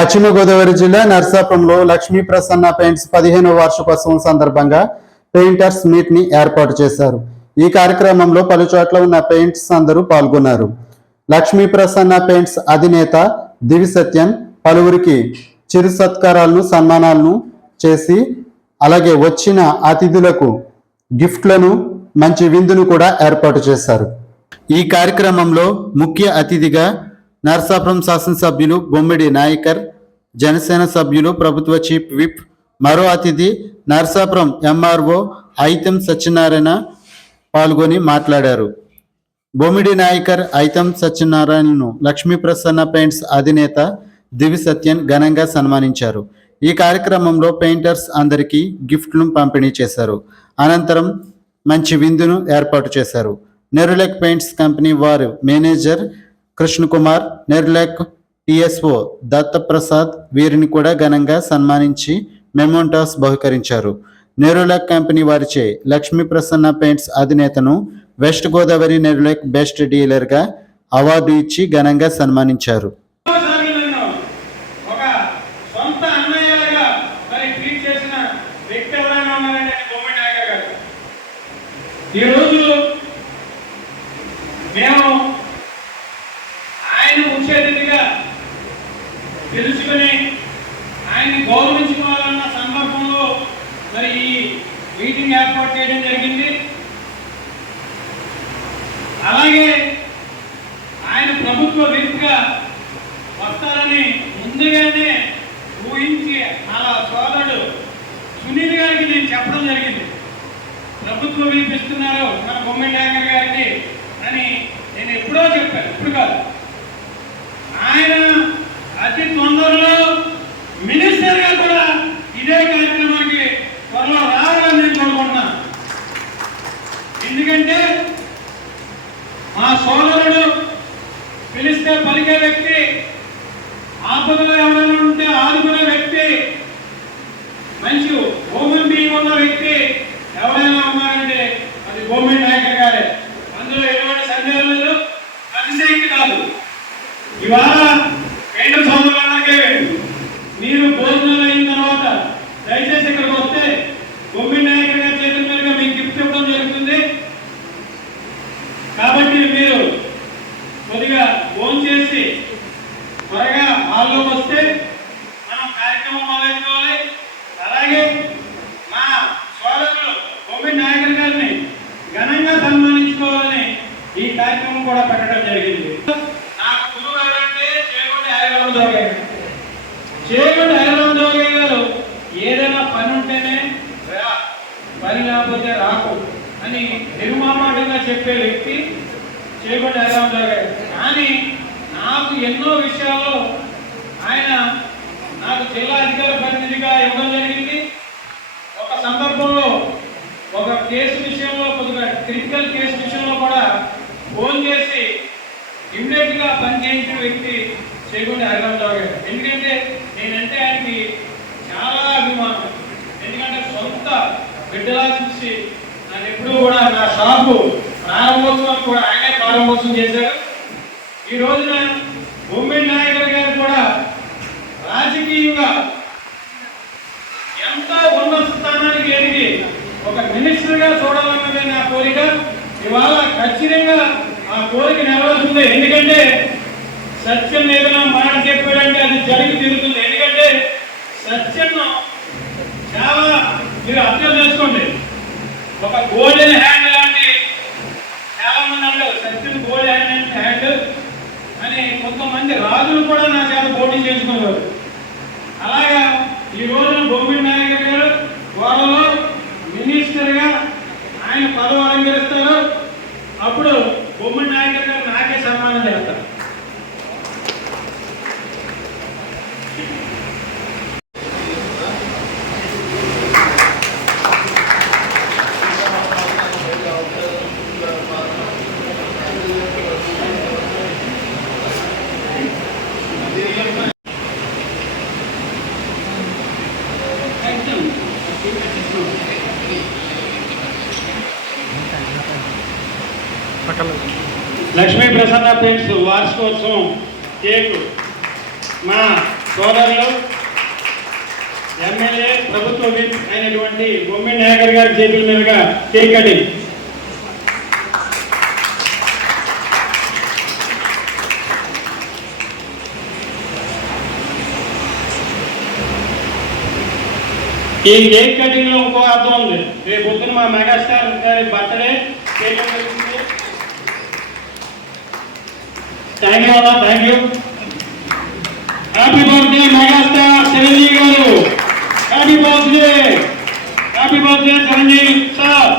పశ్చిమ గోదావరి జిల్లా నర్సాపురంలో లక్ష్మీ ప్రసన్న పెయింట్స్ 15వ వార్షికోత్సవం సందర్భంగా పెయింటర్స్ మీట్ ని ఏర్పాటు చేశారు. ఈ కార్యక్రమంలో పలు చోట్ల ఉన్న పెయింట్స్ అందరూ పాల్గొన్నారు. లక్ష్మీ ప్రసన్న పెయింట్స్ అధినేత దివి సత్యన్ పలువురికి చిరు సత్కారాలను సన్మానాలను చేసి అలాగే వచ్చిన అతిథులకు గిఫ్ట్లను మంచి విందును కూడా ఏర్పాటు చేశారు. ఈ కార్యక్రమంలో ముఖ్య అతిథిగా నర్సాపురం శాసనసభ్యులు బొమ్మిడి నాయకర్, జనసేన సభ్యులు ప్రభుత్వ చీఫ్ విప్, మరో అతిథి నర్సాపురం ఎంఆర్ఓ ఐతం సత్యనారాయణ పాల్గొని మాట్లాడారు. బొమ్మిడి నాయకర్, ఐతం సత్యనారాయణను లక్ష్మీ ప్రసన్న పెయింట్స్ అధినేత దివి సత్యన్ ఘనంగా సన్మానించారు. ఈ కార్యక్రమంలో పెయింటర్స్ అందరికీ గిఫ్ట్లను పంపిణీ చేశారు. అనంతరం మంచి విందును ఏర్పాటు చేశారు. నెరులెక్ పెయింట్స్ కంపెనీ వారు manager Krishnakumar, Nerolac TSO Dattaprasad వీరిని కూడా ఘనంగా సన్మానించి మెమోంటాస్ బహుకరించారు. నెరులెక్ కంపెనీ వారిచే లక్ష్మీ ప్రసన్న పెయింట్స్ అధినేతను వెస్ట్ గోదావరి నెరులెక్ బెస్ట్ డీలర్గా అవార్డు ఇచ్చి ఘనంగా సన్మానించారు. ఈరోజు మేము ఆయన ముఖ్య అతిథిగా తెలుసుకుని ఆయన్ని గౌరవించుకోవాలన్న సందర్భంలో మరి ఈ మీటింగ్ ఏర్పాటు చేయడం జరిగింది. అలాగే ఆయన ప్రభుత్వ విప్గా వస్తారని ముందుగానే ఊహించి అలా సోదరుడు సునీల్ గారికి నేను చెప్పడం జరిగింది. ప్రభుత్వం వినిపిస్తున్నారు మన బొమ్మిడి నాయకర్ గారికి అని నేను ఎప్పుడో చెప్పాను, ఇప్పుడు కాదు. ఆయన అతి తొందరలో మినిస్టర్గా కూడా ఇదే కార్యక్రమానికి త్వరలో రావాలని నేను కోరుకుంటున్నాను. ఎందుకంటే మా సోదరుడు పిలిస్తే పలికే వ్యక్తి, ఆపదలో ఎవరైనా ఉంటే ఆదుకునే వ్యక్తి, మంచి హోమన్ బియ్యం ఉన్న వ్యక్తి ఎవరైనా ఉన్నారంటే అది బొమ్మిడి నాయకర్ గారే. అందులో ఎటువంటి సందేహం లేదు, అతిశక్తి కాదు. ఇవాళ కేంద్ర సోదరులకే మీరు భోజనాలు అయిన తర్వాత దయచేసి ఇక్కడికి వస్తే బొమ్మిడి నాయకర్ గారి చేతుల మీదుగా మీకు గిఫ్ట్ ఇవ్వడం జరుగుతుంది. కాబట్టి మీరు కొద్దిగా ఫోన్ చేసి త్వరగా హాల్లోకి వస్తే మనం కార్యక్రమం మొదలెట్టుకోవాలి. అలాగే మా సోదరులు బొమ్మిడి నాయకర్ గారిని ఘనంగా సన్మానించుకోవాలని ఈ కార్యక్రమం కూడా పెట్టడం జరిగింది. నాకు గురువు ఎవరంటే చేగుండి హరిరామ జోగయ్య గారు. చేగుండి హరిరామ జోగయ్య గారు ఏదైనా పని ఉంటేనే రా, పని లేకపోతే రాకు అని నిర్మామాటంగా చెప్పే వ్యక్తి చేగుండి హరిరామ జోగయ్య గారు. కానీ నాకు ఎన్నో విషయాల్లో ఆయన నాకు జిల్లా అధికార ప్రతినిధిగా ఇవ్వడం జరిగింది. ఒక సందర్భంలో ఒక కేసు విషయంలో, కొద్దిగా క్రిటికల్ కేసు విషయంలో కూడా ఫోన్ చేసి ఇమ్మీడియట్ గా పనిచేయించిన వ్యక్తి చేగుండి హరిరామ జోగయ్య గారు. ఎందుకంటే నేనంటే ఆయనకి చాలా అభిమానం. ఎందుకంటే సొంత బిడ్డలా చూసి నన్ను ఎప్పుడూ కూడా నా షాపు ప్రారంభోత్సవాన్ని కూడా ఆయనే ప్రారంభోత్సవం చేశారు. ఈ రోజున బొమ్మిడి నాయకర్ గారు కూడా రాజకీయంగా ఎంతో ఉన్నత స్థానానికి ఎదిగి ఒక మినిస్టర్ గా చూడాలన్నదే నా కోరిక. ఇవాళ ఖచ్చితంగా ఆ కోరిక నెరవేరుతుంది. ఎందుకంటే సత్యం ఏదైనా మాట చెప్పాడంటే అది జరిగి తీరుతుంది. ఎందుకంటే సత్యం చాలా మీరు అర్థం చేసుకోండి. ఒక గోల్డెన్ హ్యాండ్ లాంటి చాలా మంది అంటారు సత్యం గోల్డెన్ హ్యాండ్ అని. కొంతమంది రాజులు కూడా నా చేత పోటీ చేసుకునేవారు. అలాగా ఈ రోజున బొమ్మిడి నాయకర్ గారు త్వరలో మినిస్టర్గా ఆయన పదవి అలంకరిస్తారు. అప్పుడు బొమ్మిడి నాయకర్ గారు నాకే సన్మానం చేస్తారు. లక్ష్మీ ప్రసన్న పెయింట్స్ వార్షికోత్సవం కేకు మా సోదరులు ఎమ్మెల్యే ప్రభుత్వ విప్ అయినటువంటి బొమ్మిడి నాయకర్ గారి చేతుల మీదుగా కేక్ కటింగ్. ఈ కేక్ కటింగ్ లో ఇంకో అర్థం ఉంది. రేపు పొద్దున మా మెగాస్టార్ గారి birthday cake cutting. Thank you అన్న, thank you. Happy birthday megastar Chiranjeevi గారు. Happy birthday, happy birthday Chiranjeevi sir.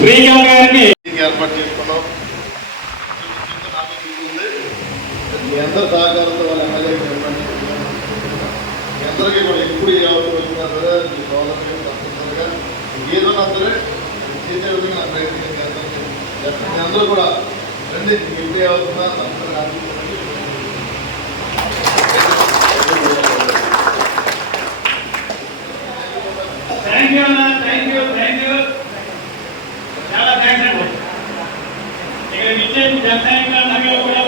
Srikanth గారిని ఏర్పాటు చేసుకున్నాం. మీ అందరి సహకారంతో వాళ్ళ ఎమ్మెల్యే ఏర్పాటు చేసుకున్నాం. మీ అందరికీ కూడా ఎప్పుడు ఏ అవసరం వచ్చినా సరే మీ సోదరులు తప్పనిసరిగా ఏదన్నా సరే చేసే విధంగా నా ప్రయత్నం చేస్తాను. మీ అందరూ కూడా రండి, మీకు ఎప్పుడు ఏ అవసరమా తప్పనిసరిగా థ్యాంక్ యూ అన్న, థ్యాంక్ యూ, థ్యాంక్ యూ, చాలా థ్యాంక్స్ అండి. ఇక్కడ విచ్చేసి జనసైనికులందరికీ కూడా